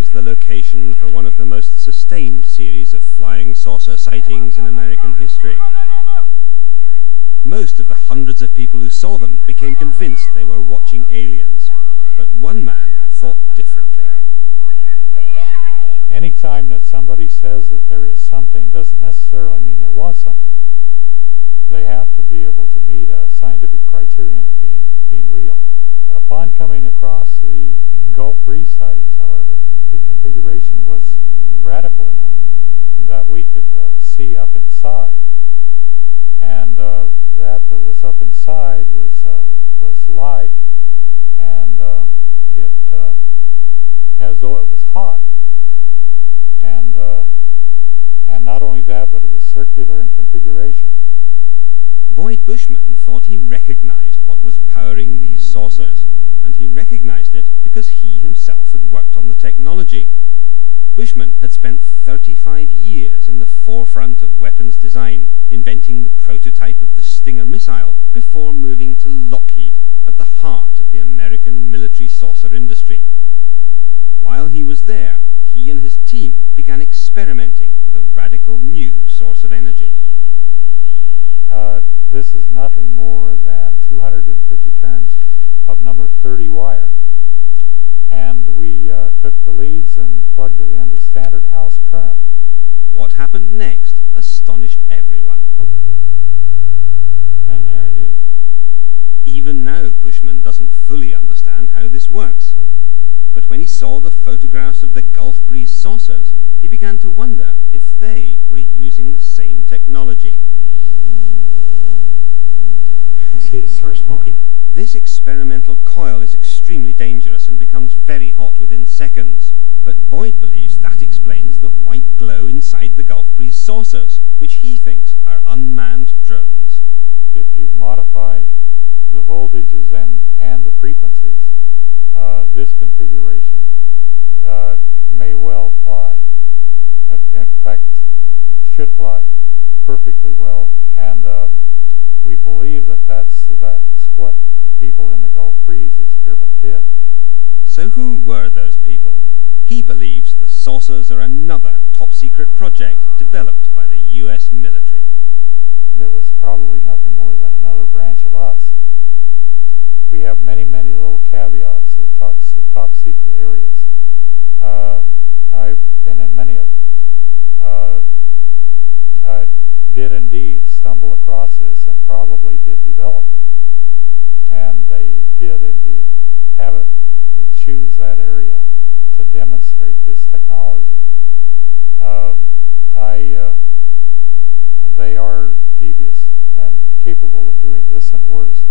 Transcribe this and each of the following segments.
was the location for one of the most sustained series of flying saucer sightings in American history. Most of the hundreds of people who saw them became convinced they were watching aliens, but one man thought differently. Anytime that somebody says that there is something doesn't necessarily mean there was something. They have to be able to meet a scientific criterion of being real. Upon coming across the Gulf Breeze sightings, however, the configuration was radical enough that we could see up inside, and that was up inside was light, and it as though it was hot, and not only that, but it was circular in configuration. Boyd Bushman thought he recognized what was powering these saucers, and he recognized it because he himself had worked on the technology. Bushman had spent 35 years in the forefront of weapons design, inventing the prototype of the Stinger missile before moving to Lockheed, at the heart of the American military saucer industry. While he was there, he and his team began experimenting with a radical new source of energy. This is nothing more than 250 turns of number 30 wire, and we took the leads and plugged it into standard house current. What happened next astonished everyone. And there it is. Even now, Bushman doesn't fully understand how this works. But when he saw the photographs of the Gulf Breeze saucers, he began to wonder if they were using the same technology. See, it starts smoking. This experimental coil is extremely dangerous and becomes very hot within seconds. But Boyd believes that explains the white glow inside the Gulf Breeze saucers, which he thinks are unmanned drones. If you modify the voltages and the frequencies, this configuration may well fly. In fact, should fly perfectly well, and we believe that that's what the people in the Gulf Breeze experiment did. So who were those people? He believes the saucers are another top-secret project developed by the U.S. military. It was probably nothing more than another branch of us. We have many, many little caveats of top-secret areas. I've been in many of them. I did indeed stumble across this and probably did develop it. And they did indeed have it choose that area to demonstrate this technology. They are devious and capable of doing this and worse.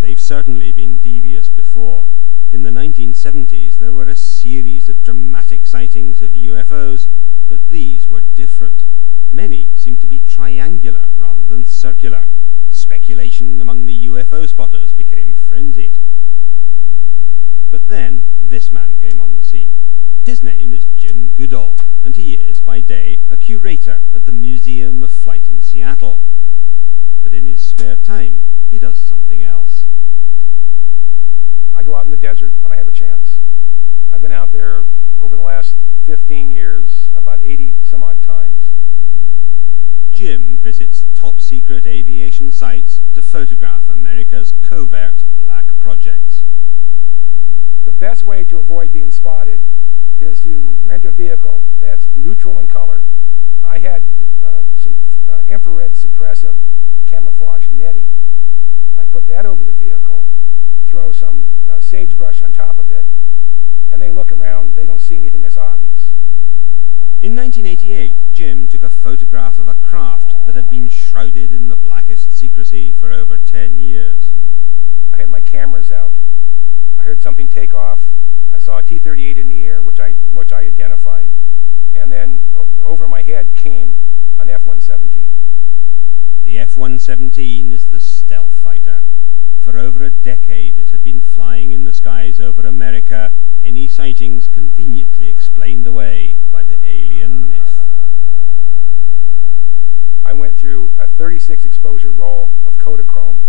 They've certainly been devious before. In the 1970s, there were a series of dramatic sightings of UFOs, but these were different. Many seemed to be triangular rather than circular. Speculation among the UFO spotters became frenzied. But then, this man came on the scene. His name is Jim Goodall, and he is, by day, a curator at the Museum of Flight in Seattle. But in his spare time, he does something else. I go out in the desert when I have a chance. I've been out there over the last 15 years, about 80 some odd times. Jim visits top-secret aviation sites to photograph America's covert black projects. The best way to avoid being spotted is to rent a vehicle that's neutral in color. I had some infrared suppressive camouflage netting. I put that over the vehicle, throw some sagebrush on top of it, and they look around, they don't see anything that's obvious. In 1988, Jim took a photograph of a craft that had been shrouded in the blackest secrecy for over 10 years. I had my cameras out. I heard something take off. I saw a T-38 in the air, which I identified, and then over my head came an F-117. The F-117 is the stealth fighter. For over a decade it had been flying in the skies over America, any sightings conveniently explained away by the alien myth. I went through a 36 exposure roll of Kodachrome,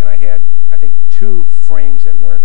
and I had, I think, 2 frames that weren't